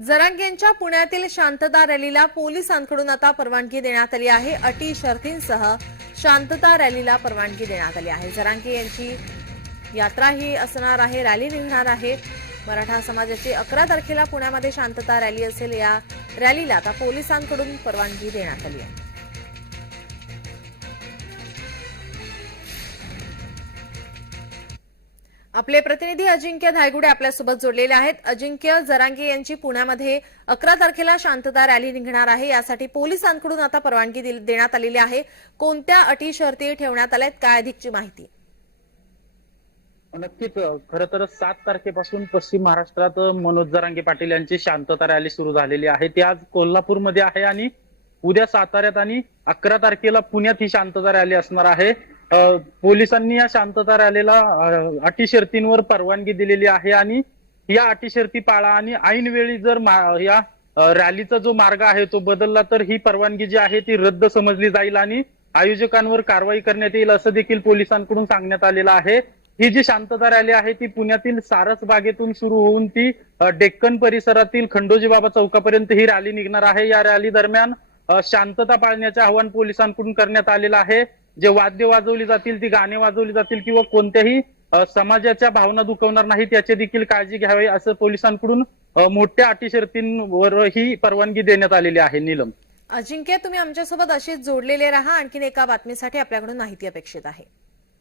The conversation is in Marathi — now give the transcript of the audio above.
जरांगेंच्या पुण्यातील शांतता रॅलीला पोलिसांकडून आता परवानगी देण्यात आली आहे. अटी शर्तींसह शांतता रॅलीला परवानगी देण्यात आली आहे. जरांगे यांची यात्रा ही असणार आहे रॅली निघणार आहे. मराठा समाजाची अकरा तारखेला पुण्यामध्ये शांतता रॅली असेल. या रॅलीला आता पोलिसांकडून परवानगी देण्यात आली आहे. आपले प्रतिनिधी अजिंक्य धायगुडे आपल्यासोबत जोडलेले आहेत. अजिंक्य जरांगे यांची पुण्यामध्ये अकरा तारखेला शांतता रॅली निघणार आहे. यासाठी पोलिसांकडून आता परवानगी देण्यात आलेली आहे. कोणत्या अटी शर्ती ठेवण्यात आल्या काय अधिकची माहिती? नक्कीच खर तर सात तारखेपासून पश्चिम महाराष्ट्रात मनोज जरांगे पाटील यांची शांतता रॅली सुरू झालेली आहे. ती आज कोल्हापूरमध्ये आहे आणि उद्या साताऱ्यात आणि अकरा तारखेला पुण्यात ही शांतता रॅली असणार आहे. पोलिसांनी या शांतता रॅलीला अटीशर्तींवर अटी शर्तींवर परवानगी दिलेली आहे आणि या अटी शर्ती पाळा आणि ऐन वेळी जर या रॅलीचा जो मार्ग आहे तो बदलला तर ही परवानगी जी आहे ती रद्द समजली जाईल आणि आयोजकांवर कारवाई करण्यात येईल असं देखील पोलिसांकडून सांगण्यात आलेलं आहे. ही जी शांतता रॅली आहे ती पुण्यातील सारस बागेतून सुरू होऊन ती डेक्कन परिसरातील खंडोजी बाबा चौकापर्यंत ही रॅली निघणार आहे. या रॅली दरम्यान शांतता पाळण्याचे आवाहन पोलिसांकडून करण्यात आलेलं आहे. जे वाद्य वाजवली जातील ती गाणे वाजवली जातील किंवा कोणत्याही समाजाच्या भावना दुखवणार नाहीत याची देखील काळजी घ्यावी असं पोलिसांकडून मोठ्या अटी शर्तींवरही परवानगी देण्यात आलेली आहे नीलम. अजिंक्य तुम्ही आमच्यासोबत असेच जोडलेले राहा. आणखीन एका बातमीसाठी आपल्याकडून माहिती अपेक्षित आहे.